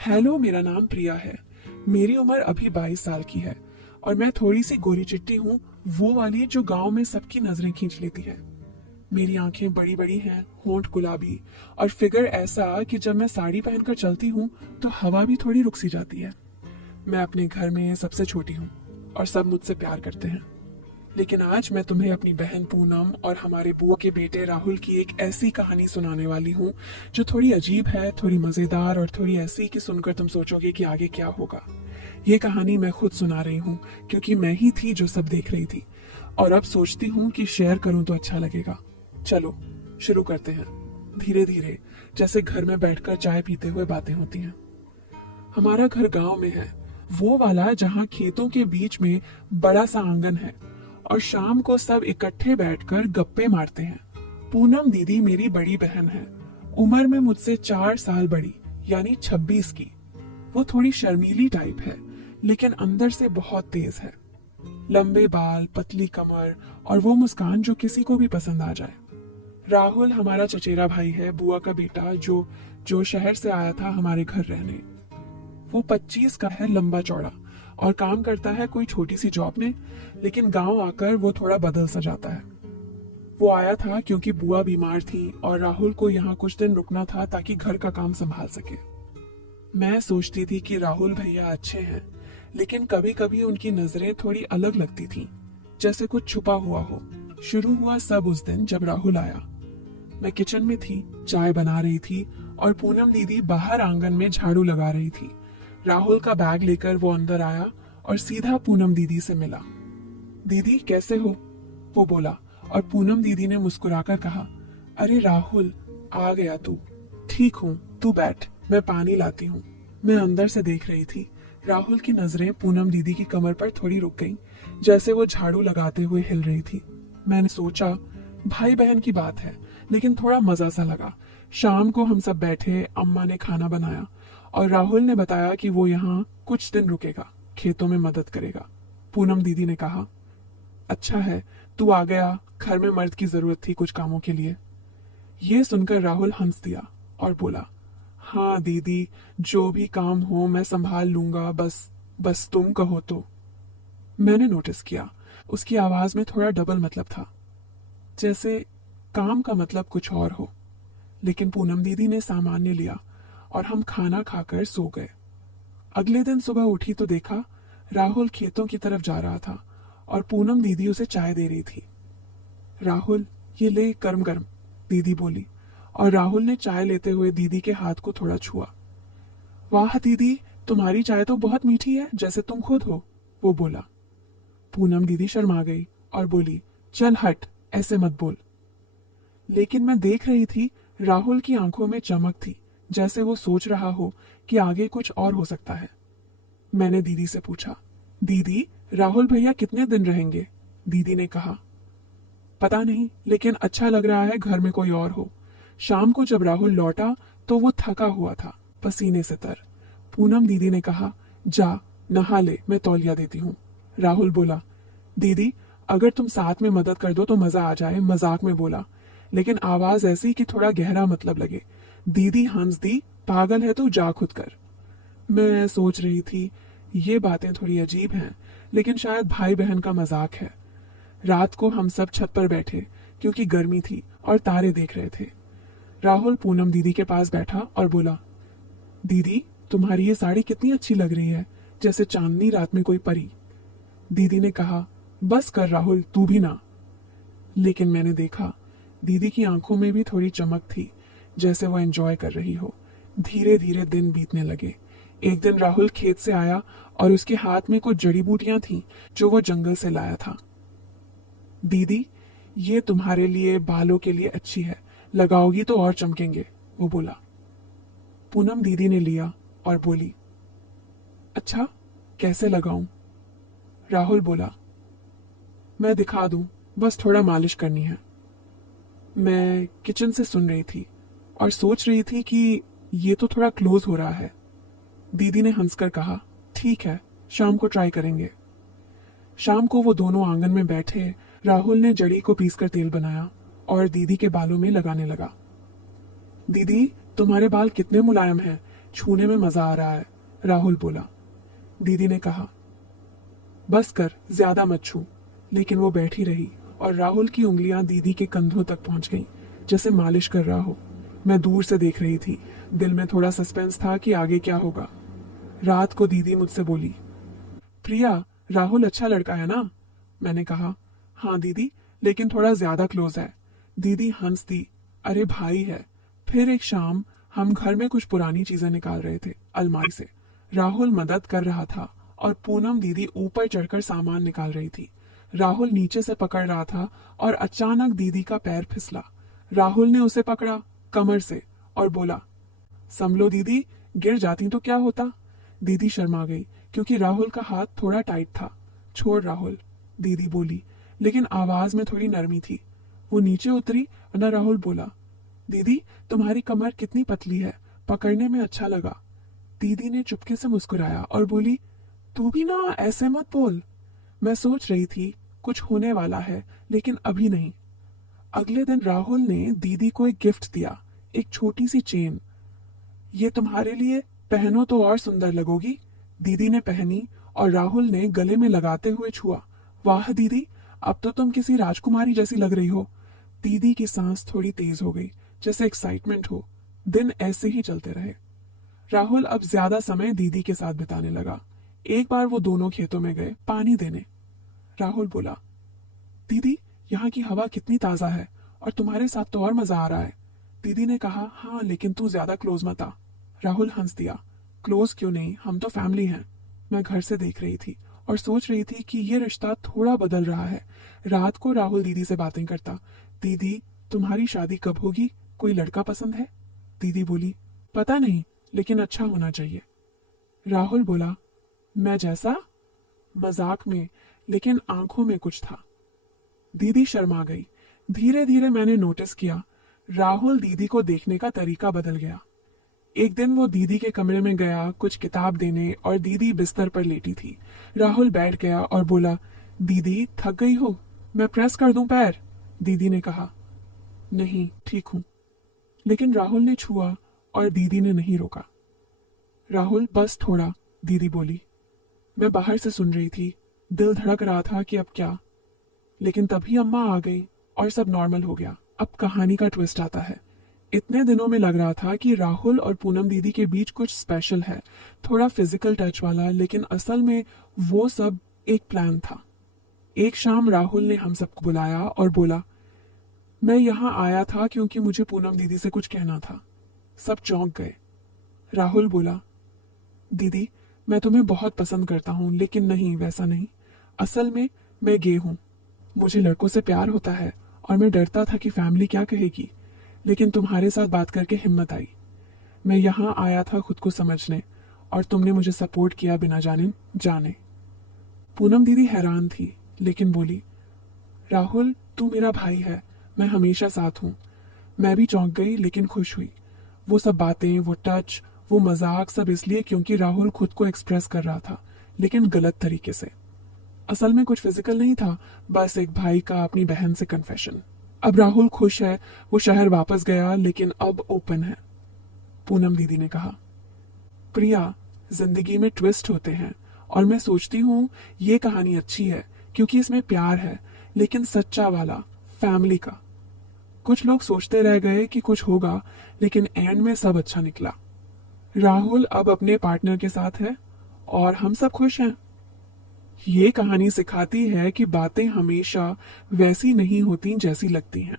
Hello, मेरा नाम प्रिया है। मेरी उम्र अभी 22 साल की है और मैं थोड़ी सी गोरी चिट्टी हूँ, वो वाली जो गांव में सबकी नजरें खींच लेती है। मेरी आंखें बड़ी बड़ी हैं, होंठ गुलाबी और फिगर ऐसा कि जब मैं साड़ी पहनकर चलती हूँ तो हवा भी थोड़ी रुक सी जाती है। मैं अपने घर में सबसे छोटी हूँ और सब मुझसे प्यार करते हैं। लेकिन आज मैं तुम्हें अपनी बहन पूनम और हमारे बुआ के बेटे राहुल की एक ऐसी कहानी सुनाने वाली हूँ जो थोड़ी अजीब है, थोड़ी मजेदार और थोड़ी ऐसी कि सुनकर तुम सोचोगे कि आगे क्या होगा। ये कहानी मैं खुद सुना रही हूँ क्योंकि मैं ही थी जो सब देख रही थी और अब सोचती हूँ कि शेयर करूँ तो अच्छा लगेगा। चलो शुरू करते हैं, धीरे धीरे, जैसे घर में बैठकर चाय पीते हुए बातें होती हैं। हमारा घर गांव में है, वो वाला जहाँ खेतों के बीच में बड़ा सा आंगन है और शाम को सब इकट्ठे बैठकर गप्पे मारते हैं। पूनम दीदी मेरी बड़ी बहन है, उम्र में मुझसे 4 साल बड़ी, यानी 26 की। वो थोड़ी शर्मीली टाइप है लेकिन अंदर से बहुत तेज है। लंबे बाल, पतली कमर और वो मुस्कान जो किसी को भी पसंद आ जाए। राहुल हमारा चचेरा भाई है, बुआ का बेटा, जो जो शहर से आया था हमारे घर रहने। वो 25 का है, लंबा चौड़ा, और काम करता है कोई छोटी सी जॉब में, लेकिन गांव आकर वो थोड़ा बदल सा जाता है। वो आया था क्योंकि बुआ बीमार थी और राहुल को यहाँ कुछ दिन रुकना था ताकि घर का काम संभाल सके। मैं सोचती थी कि राहुल भैया अच्छे हैं, लेकिन कभी कभी उनकी नजरें थोड़ी अलग लगती थी, जैसे कुछ छुपा हुआ हो। शुरू हुआ सब उस दिन जब राहुल आया। मैं किचन में थी, चाय बना रही थी और पूनम दीदी बाहर आंगन में झाड़ू लगा रही थी। राहुल का बैग लेकर वो अंदर आया और सीधा पूनम दीदी से मिला। दीदी कैसे हो, वो बोला, और पूनम दीदी ने मुस्कुराकर कहा, अरे राहुल, आ गया तू। ठीक हूँ, तू बैठ, मैं पानी लाती हूँ। मैं अंदर से देख रही थी। राहुल की नजरें पूनम दीदी की कमर पर थोड़ी रुक गईं, जैसे वो झाड़ू लगाते हुए हिल रही थी। मैंने सोचा भाई बहन की बात है, लेकिन थोड़ा मजा सा लगा। शाम को हम सब बैठे, अम्मा ने खाना बनाया और राहुल ने बताया कि वो यहाँ कुछ दिन रुकेगा, खेतों में मदद करेगा। पूनम दीदी ने कहा, अच्छा है तू आ गया, घर में मर्द की जरूरत थी कुछ कामों के लिए। ये सुनकर राहुल हंस दिया और बोला, हाँ दीदी, जो भी काम हो मैं संभाल लूंगा, बस बस तुम कहो तो। मैंने नोटिस किया उसकी आवाज में थोड़ा डबल मतलब था, जैसे काम का मतलब कुछ और हो। लेकिन पूनम दीदी ने सामान्य लिया और हम खाना खाकर सो गए। अगले दिन सुबह उठी तो देखा राहुल खेतों की तरफ जा रहा था और पूनम दीदी उसे चाय दे रही थी। राहुल, ये ले गर्म गर्म, दीदी बोली, और राहुल ने चाय लेते हुए दीदी के हाथ को थोड़ा छुआ। वाह दीदी, तुम्हारी चाय तो बहुत मीठी है, जैसे तुम खुद हो, वो बोला। पूनम दीदी शर्मा गई और बोली, चल हट, ऐसे मत बोल। लेकिन मैं देख रही थी राहुल की आंखों में चमक थी, जैसे वो सोच रहा हो कि आगे कुछ और हो सकता है। मैंने दीदी से पूछा, दीदी, राहुल भैया कितने दिन रहेंगे? दीदी ने कहा, पता नहीं, लेकिन अच्छा लग रहा है घर में कोई और हो। शाम को जब राहुल लौटा तो वो थका हुआ था, पसीने से तर। पूनम दीदी ने कहा, जा नहा ले, मैं तौलिया देती हूँ। राहुल बोला, दीदी, अगर तुम साथ में मदद कर दो तो मजा आ जाए, मजाक में बोला, लेकिन आवाज ऐसी कि थोड़ा गहरा मतलब लगे। दीदी हंस दी, पागल है तू, जा खुद कर। मैं सोच रही थी ये बातें थोड़ी अजीब हैं, लेकिन शायद भाई बहन का मजाक है। रात को हम सब छत पर बैठे क्योंकि गर्मी थी और तारे देख रहे थे। राहुल पूनम दीदी के पास बैठा और बोला, दीदी, तुम्हारी ये साड़ी कितनी अच्छी लग रही है, जैसे चांदनी रात में कोई परी। दीदी ने कहा, बस कर राहुल, तू भी ना। लेकिन मैंने देखा दीदी की आंखों में भी थोड़ी चमक थी, जैसे वो एंजॉय कर रही हो। धीरे धीरे दिन बीतने लगे। एक दिन राहुल खेत से आया और उसके हाथ में कुछ जड़ी बूटियां थीं जो वो जंगल से लाया था। दीदी, ये तुम्हारे लिए, बालों के लिए अच्छी है, लगाओगी तो और चमकेंगे, वो बोला। पूनम दीदी ने लिया और बोली, अच्छा, कैसे लगाऊं? राहुल बोला, मैं दिखा दूं, बस थोड़ा मालिश करनी है। मैं किचन से सुन रही थी और सोच रही थी कि ये तो थोड़ा क्लोज हो रहा है। दीदी ने हंसकर कहा, ठीक है, शाम को ट्राई करेंगे। शाम को वो दोनों आंगन में बैठे। राहुल ने जड़ी को पीसकर तेल बनाया और दीदी के बालों में लगाने लगा। दीदी, तुम्हारे बाल कितने मुलायम हैं, छूने में मजा आ रहा है, राहुल बोला। दीदी ने कहा, बस कर, ज्यादा मत छू। लेकिन वो बैठी रही और राहुल की उंगलियां दीदी के कंधों तक पहुंच गईं, जैसे मालिश कर रहा हो। मैं दूर से देख रही थी, दिल में थोड़ा सस्पेंस था कि आगे क्या होगा। रात को दीदी मुझसे बोली, प्रिया, राहुल अच्छा लड़का है ना? मैंने कहा, हाँ दीदी, लेकिन थोड़ा ज्यादा क्लोज है। दीदी हंस दी, अरे भाई है। फिर एक शाम हम घर में कुछ पुरानी चीजें निकाल रहे थे अलमारी से। राहुल मदद कर रहा था और पूनम दीदी ऊपर चढ़कर सामान निकाल रही थी। राहुल नीचे से पकड़ रहा था और अचानक दीदी का पैर फिसला। राहुल ने उसे पकड़ा कमर से और बोला, संभलो दीदी, गिर जाती तो क्या होता? दीदी शर्मा गई क्योंकि राहुल का हाथ थोड़ा टाइट था। छोड़ राहुल, दीदी बोली, लेकिन आवाज में थोड़ी नरमी थी। वो नीचे उतरी, वरना राहुल बोला, दीदी तुम्हारी कमर कितनी पतली है, पकड़ने में अच्छा लगा। दीदी ने चुपके से मुस्कुराया और बोली, तू भी ना ऐसे मत बोल। मैं सोच रही थी कुछ होने वाला है, लेकिन अभी नहीं। अगले दिन राहुल ने दीदी को एक गिफ्ट दिया, एक छोटी सी चेन। ये तुम्हारे लिए, पहनो तो और सुंदर लगोगी। दीदी ने पहनी और राहुल ने गले में लगाते हुए छुआ। वाह दीदी, अब तो तुम किसी राजकुमारी जैसी लग रही हो। दीदी की सांस थोड़ी तेज हो गई, जैसे एक्साइटमेंट हो। दिन ऐसे ही चलते रहे। राहुल अब ज्यादा समय दीदी के साथ बिताने लगा। एक बार वो दोनों खेतों में गए पानी देने। राहुल बोला, दीदी यहाँ की हवा कितनी ताजा है, और तुम्हारे साथ तो और मजा आ रहा है। दीदी ने कहा, हाँ लेकिन तू ज्यादा क्लोज मत आ। राहुल हंस दिया, क्लोज क्यों नहीं, हम तो फैमिली हैं। मैं घर से देख रही थी और सोच रही थी कि ये रिश्ता थोड़ा बदल रहा है। रात को राहुल दीदी से बातें करता, दीदी तुम्हारी शादी कब होगी, कोई लड़का पसंद है? दीदी बोली, पता नहीं, लेकिन अच्छा होना चाहिए। राहुल बोला, मैं जैसा? मजाक में, लेकिन आंखों में कुछ था। दीदी शर्मा गई। धीरे धीरे मैंने नोटिस किया, राहुल दीदी को देखने का तरीका बदल गया। एक दिन वो दीदी के कमरे में गया कुछ किताब देने और दीदी बिस्तर पर लेटी थी। राहुल बैठ गया और बोला, दीदी थक गई हो, मैं प्रेस कर दूं पैर? दीदी ने कहा, नहीं ठीक हूं। लेकिन राहुल ने छुआ और दीदी ने नहीं रोका। राहुल बस थोड़ा, दीदी बोली। मैं बाहर से सुन रही थी, दिल धड़क रहा था कि अब क्या। लेकिन तभी अम्मा आ गई और सब नॉर्मल हो गया। अब कहानी का ट्विस्ट आता है। इतने दिनों में लग रहा था कि राहुल और पूनम दीदी के बीच कुछ स्पेशल है, थोड़ा फिजिकल टच वाला, लेकिन असल में वो सब एक प्लान था। एक शाम राहुल ने हम सबको बुलाया और बोला, मैं यहाँ आया था क्योंकि मुझे पूनम दीदी से कुछ कहना था। सब चौंक गए। राहुल बोला, दीदी मैं तुम्हें बहुत पसंद करता हूँ, लेकिन नहीं, वैसा नहीं। असल में मैं गे हूँ, मुझे लड़कों से प्यार होता है और मैं डरता था कि फैमिली क्या कहेगी, लेकिन तुम्हारे साथ बात करके हिम्मत आई। मैं यहाँ आया था खुद को समझने, और तुमने मुझे सपोर्ट किया बिना जाने। पूनम दीदी हैरान थी, लेकिन बोली, राहुल तू मेरा भाई है, मैं हमेशा साथ हूँ। मैं भी चौंक गई लेकिन खुश हुई। वो सब बातें, वो टच, वो मजाक, सब इसलिए क्योंकि राहुल खुद को एक्सप्रेस कर रहा था, लेकिन गलत तरीके से। असल में कुछ फिजिकल नहीं था, बस एक भाई का अपनी बहन से कन्फेशन। अब राहुल खुश है, वो शहर वापस गया, लेकिन अब ओपन है। पूनम दीदी ने कहा, प्रिया जिंदगी में ट्विस्ट होते हैं, और मैं सोचती हूँ ये कहानी अच्छी है क्योंकि इसमें प्यार है, लेकिन सच्चा वाला, फैमिली का। कुछ लोग सोचते रह गए कि कुछ होगा, लेकिन एंड में सब अच्छा निकला। राहुल अब अपने पार्टनर के साथ है और हम सब खुश हैं। ये कहानी सिखाती है कि बातें हमेशा वैसी नहीं होती जैसी लगती हैं।